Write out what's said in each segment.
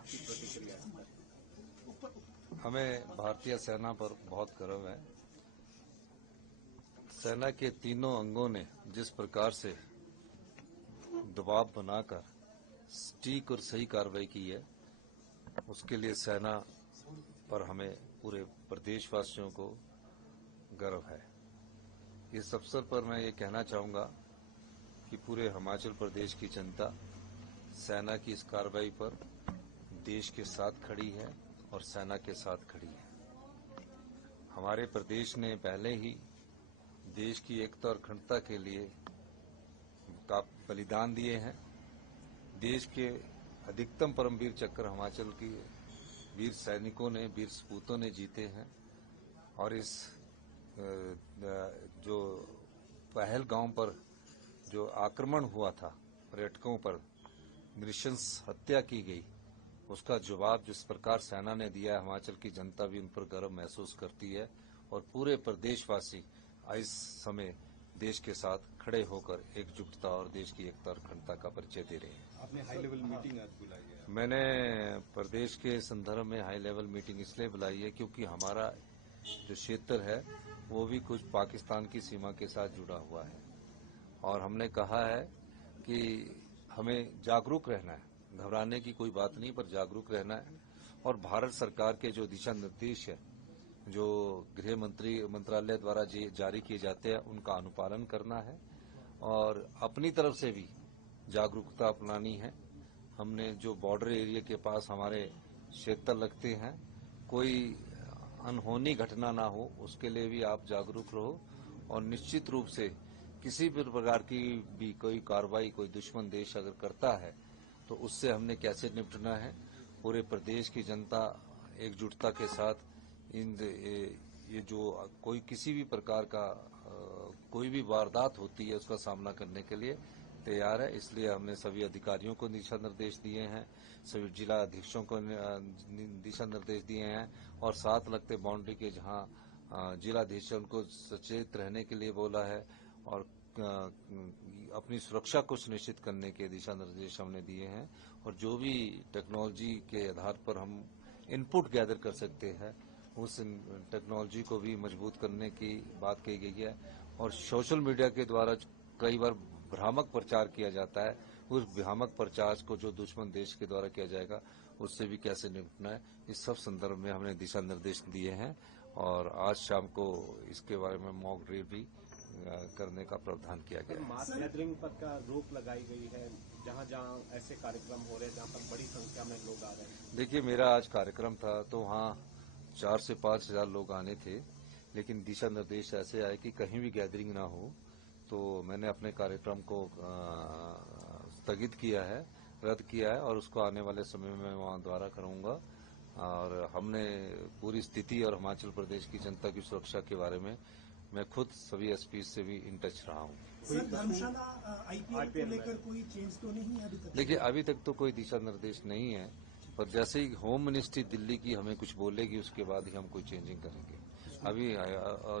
आपकी प्रतिक्रिया है? हमें भारतीय सेना पर बहुत गर्व है। सेना के तीनों अंगों ने जिस प्रकार से दबाव बनाकर सटीक और सही कार्रवाई की है, उसके लिए सेना पर हमें पूरे प्रदेशवासियों को गर्व है। इस अवसर पर मैं ये कहना चाहूंगा कि पूरे हिमाचल प्रदेश की जनता सेना की इस कार्रवाई पर देश के साथ खड़ी है और सेना के साथ खड़ी है। हमारे प्रदेश ने पहले ही देश की एकता और अखंडता के लिए बलिदान दिए हैं। देश के अधिकतम परमवीर चक्र हिमाचल के वीर सैनिकों ने, वीर सपूतों ने जीते हैं और इस जो पहलगाम पर जो आक्रमण हुआ था, पर्यटकों पर नृशंस हत्या की गई, उसका जवाब जिस प्रकार सेना ने दिया है, हिमाचल की जनता भी उन पर गर्व महसूस करती है और पूरे प्रदेशवासी इस समय देश के साथ खड़े होकर एकजुटता और देश की एकता और अखंडता का परिचय दे रहे हैं। आपने हाई लेवल मीटिंग आज बुलाई है? मैंने प्रदेश के संदर्भ में हाई लेवल मीटिंग इसलिए बुलाई है क्योंकि हमारा जो क्षेत्र है वो भी कुछ पाकिस्तान की सीमा के साथ जुड़ा हुआ है और हमने कहा है कि हमें जागरूक रहना है। घबराने की कोई बात नहीं, पर जागरूक रहना है और भारत सरकार के जो दिशा निर्देश है, जो गृह मंत्रालय द्वारा जारी किए जाते हैं, उनका अनुपालन करना है और अपनी तरफ से भी जागरूकता अपनानी है। हमने जो बॉर्डर एरिया के पास हमारे क्षेत्र लगते हैं, कोई अनहोनी घटना ना हो, उसके लिए भी आप जागरूक रहो और निश्चित रूप से किसी भी प्रकार की भी कोई कार्रवाई कोई दुश्मन देश अगर करता है तो उससे हमने कैसे निपटना है। पूरे प्रदेश की जनता एकजुटता के साथ ये जो कोई किसी भी प्रकार का कोई भी वारदात होती है उसका सामना करने के लिए तैयार है। इसलिए हमने सभी अधिकारियों को दिशा निर्देश दिए हैं, सभी जिला अधीक्षकों को दिशा निर्देश दिए हैं और साथ लगते बाउंड्री के जहां जिला अधीक्षक को सचेत रहने के लिए बोला है और अपनी सुरक्षा को सुनिश्चित करने के दिशा निर्देश हमने दिए हैं और जो भी टेक्नोलॉजी के आधार पर हम इनपुट गैदर कर सकते हैं उस टेक्नोलॉजी को भी मजबूत करने की बात कही गई है और सोशल मीडिया के द्वारा कई बार भ्रामक प्रचार किया जाता है, उस भ्रामक प्रचार को जो दुश्मन देश के द्वारा किया जाएगा उससे भी कैसे निपटना है, इस सब संदर्भ में हमने दिशा निर्देश दिए हैं और आज शाम को इसके बारे में मॉक ड्रिल भी करने का प्रावधान किया गया है। मास गैदरिंग पर का रोक लगाई गई है, जहां जहां ऐसे कार्यक्रम हो रहे हैं, जहां पर बड़ी संख्या में लोग आ रहे हैं। देखिए, मेरा आज कार्यक्रम था तो वहां 4 से 5 हजार लोग आने थे, लेकिन दिशा निर्देश ऐसे आए कि कहीं भी गैदरिंग ना हो, तो मैंने अपने कार्यक्रम को स्थगित किया है, रद्द किया है और उसको आने वाले समय में वहां दोबारा करूंगा और हमने पूरी स्थिति और हिमाचल प्रदेश की जनता की सुरक्षा के बारे में मैं खुद सभी एसपी से भी इन टच रहा हूं। सर, धर्मशाला आईपीएल को लेकर कोई चेंज तो नहीं है अभी तक? देखिए, अभी तक तो कोई दिशा निर्देश नहीं है, पर जैसे ही होम मिनिस्ट्री दिल्ली की हमें कुछ बोलेगी उसके बाद ही हम कोई चेंजिंग करेंगे। अभी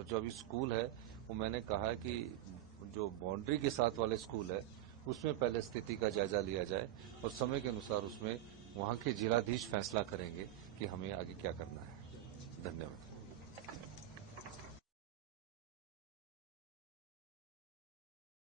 जो अभी स्कूल है वो मैंने कहा है कि जो बाउंड्री के साथ वाले स्कूल है उसमें पहले स्थिति का जायजा लिया जाए और समय के अनुसार उसमें वहां के जिलाधीश फैसला करेंगे कि हमें आगे क्या करना है। धन्यवाद।